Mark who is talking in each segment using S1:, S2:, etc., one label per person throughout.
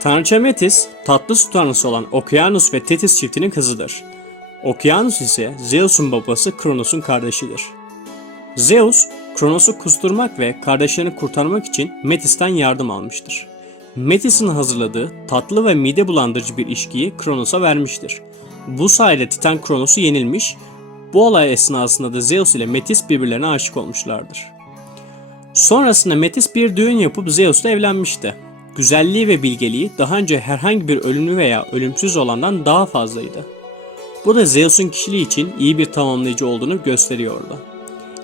S1: Tanrıça Metis, tatlı su tanrısı olan Okeanus ve Thetis çiftinin kızıdır. Okeanus ise Zeus'un babası Kronos'un kardeşidir. Zeus, Kronos'u kusturmak ve kardeşlerini kurtarmak için Metis'ten yardım almıştır. Metis'in hazırladığı tatlı ve mide bulandırıcı bir içkiyi Kronos'a vermiştir. Bu sayede Titan Kronos'u yenilmiş, bu olay esnasında da Zeus ile Metis birbirlerine aşık olmuşlardır. Sonrasında Metis bir düğün yapıp Zeus'la evlenmişti. Güzelliği ve bilgeliği daha önce herhangi bir ölümlü veya ölümsüz olandan daha fazlaydı. Bu da Zeus'un kişiliği için iyi bir tamamlayıcı olduğunu gösteriyordu.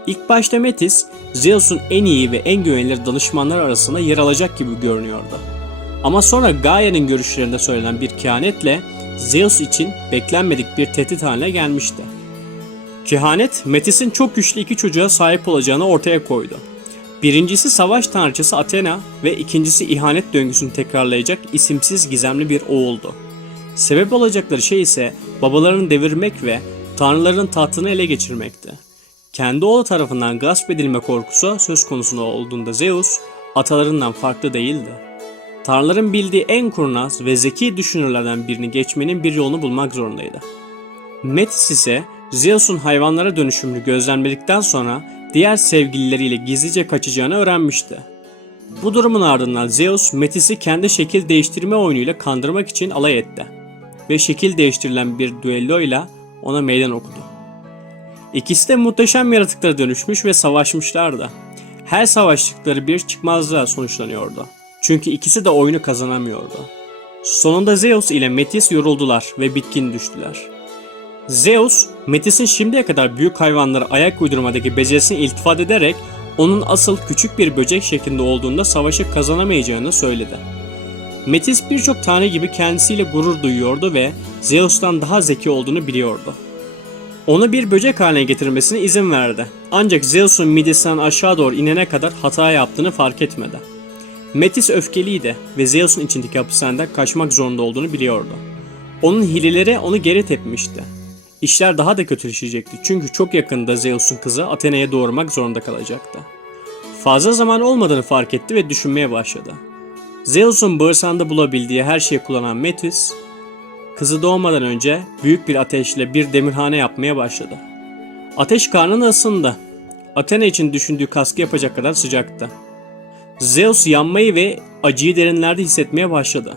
S1: İlk başta Metis, Zeus'un en iyi ve en güvenilir danışmanlar arasında yer alacak gibi görünüyordu. Ama sonra Gaia'nın görüşlerinde söylenen bir kehanetle Zeus için beklenmedik bir tehdit haline gelmişti. Kehanet, Metis'in çok güçlü iki çocuğa sahip olacağını ortaya koydu. Birincisi savaş tanrıçası Athena ve ikincisi ihanet döngüsünü tekrarlayacak isimsiz gizemli bir oğuldu. Sebep olacakları şey ise babalarını devirmek ve tanrıların tahtını ele geçirmekti. Kendi oğlu tarafından gasp edilme korkusu söz konusu olduğunda Zeus atalarından farklı değildi. Tanrıların bildiği en kurnaz ve zeki düşünürlerden birini geçmenin bir yolunu bulmak zorundaydı. Metis ise Zeus'un hayvanlara dönüşümünü gözlemledikten sonra diğer sevgilileriyle gizlice kaçacağını öğrenmişti. Bu durumun ardından Zeus Metis'i kendi şekil değiştirme oyunuyla kandırmak için alay etti ve şekil değiştirilen bir düelloyla ona meydan okudu. İkisi de muhteşem yaratıklara dönüşmüş ve savaşmışlardı. Her savaştıkları bir çıkmazlığa sonuçlanıyordu. Çünkü ikisi de oyunu kazanamıyordu. Sonunda Zeus ile Metis yoruldular ve bitkin düştüler. Zeus, Metis'in şimdiye kadar büyük hayvanlara ayak uydurmadaki becerisine iltifat ederek onun asıl küçük bir böcek şeklinde olduğunda savaşı kazanamayacağını söyledi. Metis birçok tane gibi kendisiyle gurur duyuyordu ve Zeus'tan daha zeki olduğunu biliyordu. Onu bir böcek haline getirmesine izin verdi. Ancak Zeus'un midesinden aşağı doğru inene kadar hata yaptığını fark etmedi. Metis öfkeliydi ve Zeus'un içindeki hapishaneden kaçmak zorunda olduğunu biliyordu. Onun hileleri onu geri tepmişti. İşler daha da kötüleşecekti çünkü çok yakında Zeus'un kızı Athena'ya doğurmak zorunda kalacaktı. Fazla zaman olmadığını fark etti ve düşünmeye başladı. Zeus'un bağırsağında bulabildiği her şeyi kullanan Metis, kızı doğmadan önce büyük bir ateşle bir demirhane yapmaya başladı. Ateş karnını ısındı. Athena için düşündüğü kaskı yapacak kadar sıcaktı. Zeus yanmayı ve acıyı derinlerde hissetmeye başladı.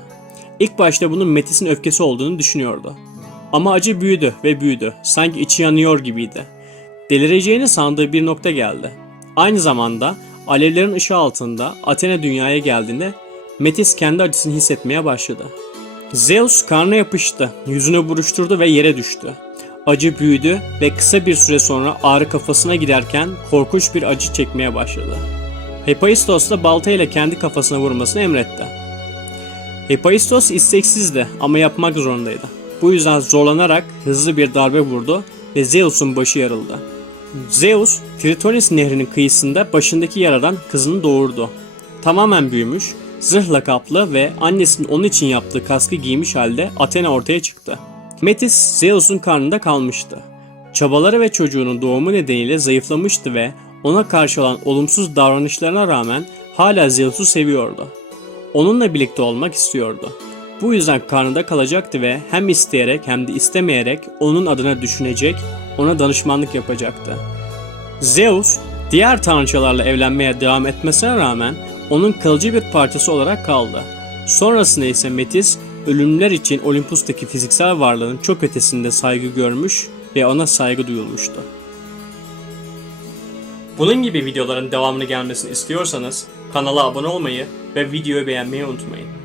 S1: İlk başta bunun Metis'in öfkesi olduğunu düşünüyordu. Ama acı büyüdü ve büyüdü. Sanki içi yanıyor gibiydi. Delireceğini sandığı bir nokta geldi. Aynı zamanda alevlerin ışığı altında Athena dünyaya geldiğinde Metis kendi acısını hissetmeye başladı. Zeus karnına yapıştı, yüzünü buruşturdu ve yere düştü. Acı büyüdü ve kısa bir süre sonra ağrı kafasına giderken korkunç bir acı çekmeye başladı. Hephaistos da baltayla kendi kafasına vurmasını emretti. Hephaistos isteksizdi ama yapmak zorundaydı. Bu yüzden zorlanarak hızlı bir darbe vurdu ve Zeus'un başı yarıldı. Zeus, Tritonis nehrinin kıyısında başındaki yaradan kızını doğurdu. Tamamen büyümüş, zırhla kaplı ve annesinin onun için yaptığı kaskı giymiş halde Athena ortaya çıktı. Metis, Zeus'un karnında kalmıştı. Çabaları ve çocuğunun doğumu nedeniyle zayıflamıştı ve ona karşı olan olumsuz davranışlarına rağmen hala Zeus'u seviyordu. Onunla birlikte olmak istiyordu. Bu yüzden karnında kalacaktı ve hem isteyerek hem de istemeyerek onun adına düşünecek, ona danışmanlık yapacaktı. Zeus, diğer tanrıçalarla evlenmeye devam etmesine rağmen onun kalıcı bir parçası olarak kaldı. Sonrasında ise Metis, ölümler için Olympus'taki fiziksel varlığın çok ötesinde saygı görmüş ve ona saygı duyulmuştu. Bunun gibi videoların devamını gelmesini istiyorsanız kanala abone olmayı ve videoyu beğenmeyi unutmayın.